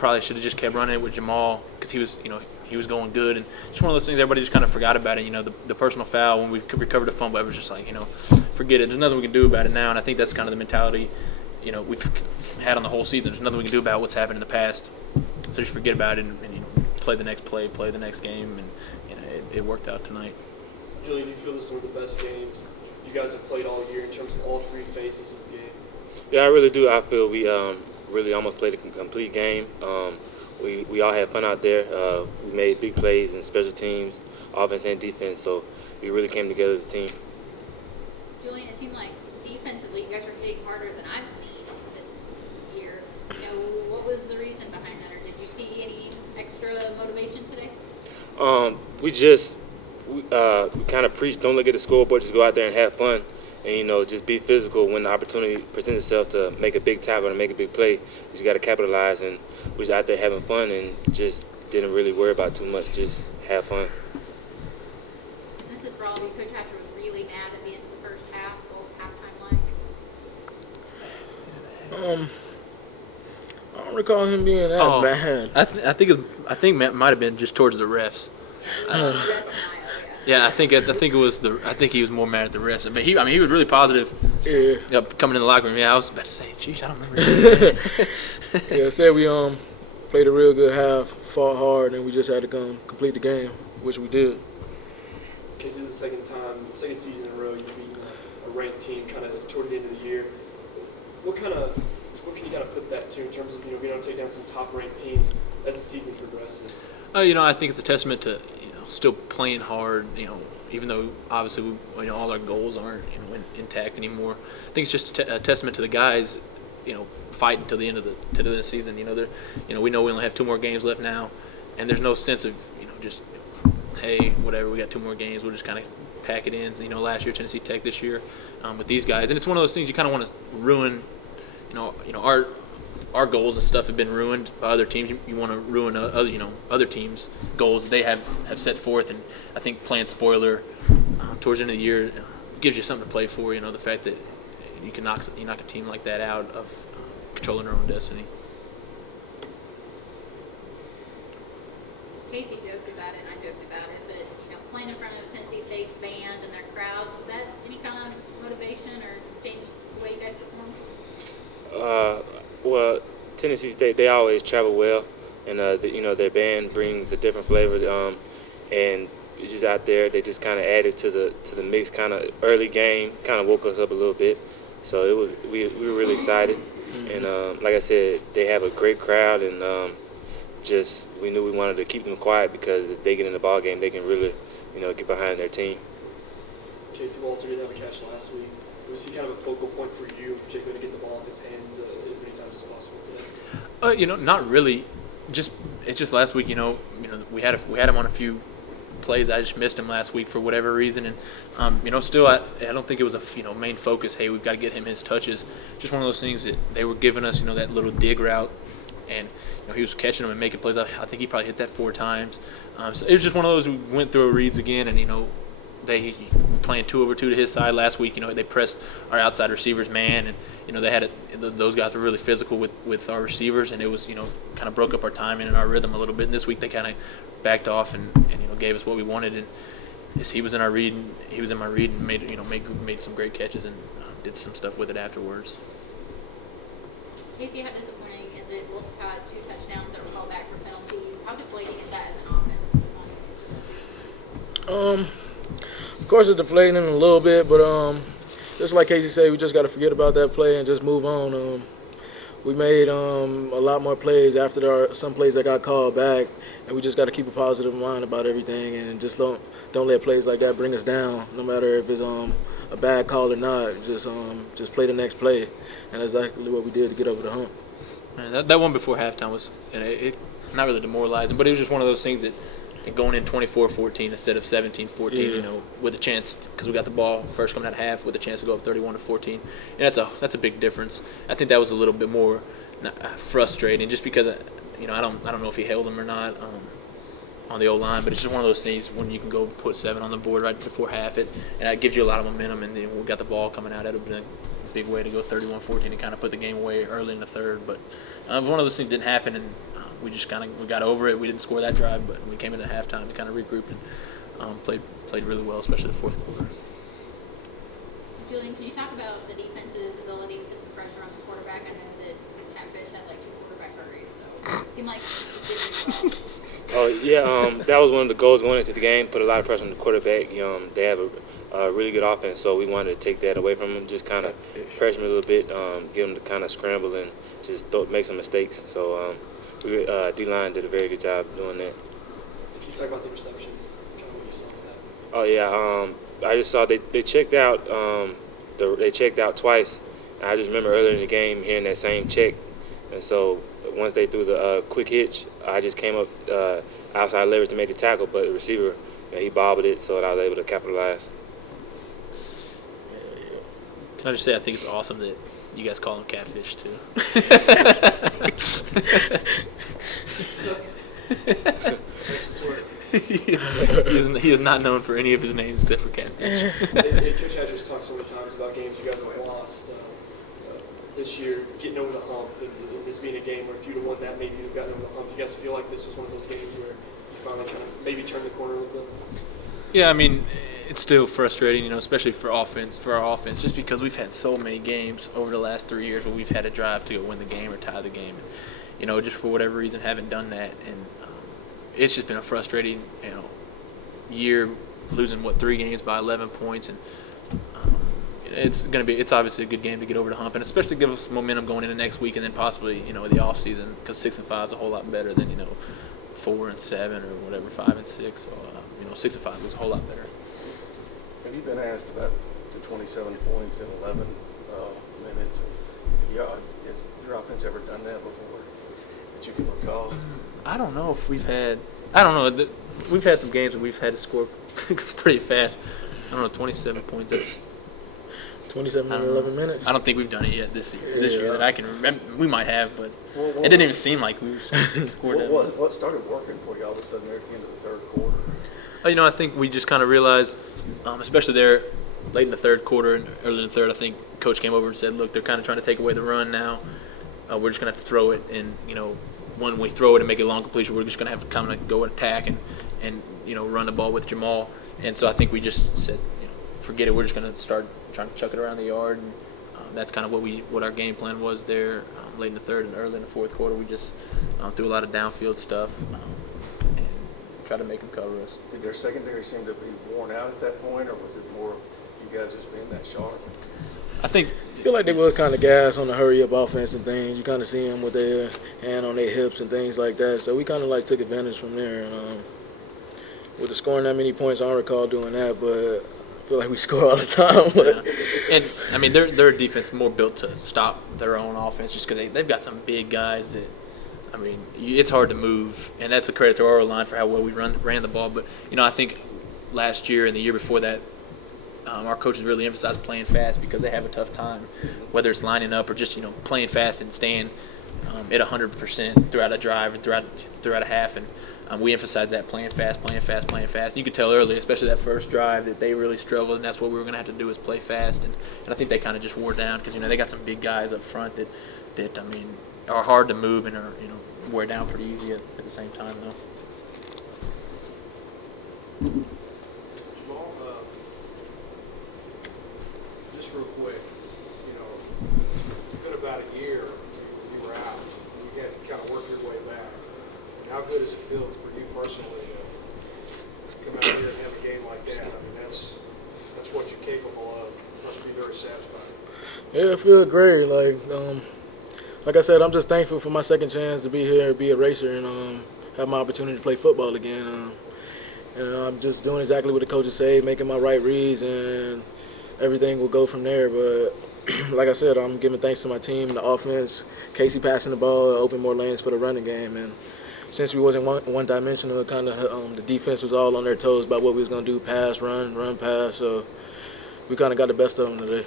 probably should have just kept running it with Jaamal because he was going good, and just one of those things everybody just kind of forgot about it. The personal foul when we recovered the fumble, it was just like forget it. There's nothing we can do about it now, and I think that's kind of the mentality we've had on the whole season. There's nothing we can do about what's happened in the past, so just forget about it and play the next play, play the next game, and it worked out tonight. Julian, do you feel this is one of the best games you guys have played all year in terms of all three phases of the game? Yeah, I really do. I feel we really almost played a complete game. We all had fun out there. We made big plays in special teams, offense and defense, so we really came together as a team. Julian, it seemed like defensively you guys were hitting harder than I've seen this year. What was the reason behind that, or did you see any extra motivation today? We kind of preach, don't look at the scoreboard, just go out there and have fun. And, just be physical when the opportunity presents itself to make a big tackle and make a big play. You just got to capitalize, and we was out there having fun and just didn't really worry about too much, just have fun. This is for all of you. Coach Hatcher was really mad at the end of the first half. What was halftime like? I don't recall him being that bad. I think it might have been just towards the refs. Yeah, I think he was more mad at the refs. But he was really positive. Yeah. Coming in the locker room. Yeah, I was about to say, geez, I don't remember. Yeah, I said we played a real good half, fought hard, and we just had to complete the game, which we did. This is the second season in a row you've beaten a ranked team kind of toward the end of the year. What can you kind of put that to in terms of being able to take down some top ranked teams as the season progresses? I think it's a testament to still playing hard. Even though obviously all our goals aren't intact anymore. I think it's just a testament to the guys, fighting till the end of the season. We know we only have 2 more games left now, and there's no sense of just hey, whatever, we got 2 more games, we'll just kind of pack it in. Last year Tennessee Tech, this year with these guys, and it's one of those things you kind of want to ruin. Our goals and stuff have been ruined by other teams. You want to ruin other teams' goals they have set forth, and I think playing spoiler towards the end of the year gives you something to play for. The fact that you can knock a team like that out of controlling their own destiny. Casey joked about it, and I joked about it, but playing in front of Tennessee State's band and their crowd, was that any kind of motivation or change the way you guys performed? Well, Tennessee State, they always travel well, and their band brings a different flavor. And it's just out there, they just kind of added to the mix. Kind of early game, kind of woke us up a little bit. So we were really excited, and like I said, they have a great crowd, and we knew we wanted to keep them quiet because if they get in the ball game, they can really get behind their team. Casey Walter didn't have a catch last week. Was he kind of a focal point for you, particularly to get the ball in his hands as many times as possible today? Not really. It's just last week. We had him on a few plays. I just missed him last week for whatever reason, and still I don't think it was a main focus. Hey, we've got to get him his touches. Just one of those things that they were giving us. That little dig route, and he was catching them and making plays. I think he probably hit that 4 times. So it was just one of those. We went through our reads again, and they were playing 2 over 2 to his side last week. They pressed our outside receivers man, and they had those guys were really physical with our receivers, and it was kind of broke up our timing and our rhythm a little bit. And this week they kind of backed off and gave us what we wanted, and he was in our read, and he was in my read, and made some great catches and did some stuff with it afterwards. Casey, how disappointing is it? Wolf had 2 touchdowns that were called back for penalties. How deflating is that as an offense? Of course, it's deflating a little bit, but just like Casey said, we just got to forget about that play and just move on. We made a lot more plays after some plays that got called back, and we just got to keep a positive mind about everything and just don't let plays like that bring us down, no matter if it's a bad call or not. Just play the next play, and that's exactly what we did to get over the hump. Man, that one before halftime was not really demoralizing, but it was just one of those things that going in 24-14 instead of 17-14, with a chance, because we got the ball first coming out of half with a chance to go up 31-14, and that's a big difference. I think that was a little bit more frustrating, just because I don't know if he held him or not on the O-line, but it's just one of those things when you can go put 7 on the board right before half, and that gives you a lot of momentum, and then we got the ball coming out. That would have been a big way to go 31-14 and kind of put the game away early in the third, but one of those things didn't happen, and we just we got over it. We didn't score that drive, but we came in at halftime and kind of regrouped and played really well, especially the fourth quarter. Julian, can you talk about the defense's ability to put some pressure on the quarterback? I know that Catfish had like 2 quarterback hurries, so it seemed like he did really well. Oh yeah, that was one of the goals going into the game. Put a lot of pressure on the quarterback. They have a really good offense, so we wanted to take that away from them. Just kind of pressure him a little bit, get him to kind of scramble and just make some mistakes. So D-line did a very good job doing that. Can you talk about the interception? Kind of what you saw with that? Oh yeah, I just saw they checked out. They checked out twice. I just remember earlier in the game hearing that same check, and so once they threw the quick hitch, I just came up outside leverage to make the tackle, but the receiver, he bobbled it, so I was able to capitalize. Can I just say I think it's awesome that you guys call him Catfish too. He is not known for any of his names except for Catfish. Hey, Coach Hedges talked so many times about games you guys have lost this year, getting over the hump, and this being a game where if you'd have won that, maybe you'd have gotten over the hump. Do you guys feel like this was one of those games where you finally kind of maybe turned the corner a little bit? Yeah, I mean, it's still frustrating, especially for our offense, just because we've had so many games over the last 3 years where we've had a drive to go win the game or tie the game, and just for whatever reason haven't done that, and it's just been a frustrating, year, losing 3 games by 11 points, and it's obviously a good game to get over the hump, and especially give us momentum going into next week, and then possibly the off season, because 6-5 is a whole lot better than 4-7 or whatever, 5-6. So 6-5 was a whole lot better. Have you been asked about the 27 points in 11 minutes? Has your offense ever done that before that you can recall? I don't know if we've had. I don't know. We've had some games where we've had to score pretty fast. I don't know. 27 points. That's 27 in 11 minutes. I don't think we've done it yet this year that I can remember. We might have, but it didn't even seem like we scored that. What started working for you all of a sudden there at the end of the third quarter? I think we just kind of realized, especially there late in the third quarter and early in the third, I think Coach came over and said, look, they're kind of trying to take away the run now. We're just going to have to throw it. And, when we throw it and make it a long completion, we're just going to have to kind of go and attack and run the ball with Jaamal. And so I think we just said, forget it. We're just going to start trying to chuck it around the yard. And that's kind of what our game plan was there late in the third and early in the fourth quarter. We just threw a lot of downfield stuff. Try to make them cover us. Did their secondary seem to be worn out at that point, or was it more of you guys just being that sharp? I feel like they was kind of gas on the hurry-up offense and things. You kind of see them with their hand on their hips and things like that. So we kind of took advantage from there. And, with the scoring that many points, I don't recall doing that, but I feel like we score all the time. But. Yeah. And, I mean, their defense is more built to stop their own offense just because they've got some big guys that – I mean, it's hard to move, and that's a credit to our line for how well we ran the ball. But, I think last year and the year before that, our coaches really emphasized playing fast because they have a tough time, whether it's lining up or just, playing fast and staying at 100% throughout a drive and throughout a half. And we emphasized that playing fast. And you could tell early, especially that first drive, that they really struggled, and that's what we were going to have to do is play fast. And I think they kind of just wore down because, they got some big guys up front that are hard to move and are, wear down pretty easy at the same time, though. Jaamal, just real quick, it's been about a year you were out, and you had to kind of work your way back. And how good does it feel for you personally to come out here and have a game like that? I mean, that's what you're capable of. It must be very satisfying. Yeah, I feel great. Like I said, I'm just thankful for my second chance to be here, be a racer, and have my opportunity to play football again. I'm just doing exactly what the coaches say, making my right reads, and everything will go from there. But like I said, I'm giving thanks to my team, the offense, Casey passing the ball, open more lanes for the running game. And since we wasn't one-dimensional, kind of the defense was all on their toes about what we was going to do, pass, run, pass. So we kind of got the best of them today.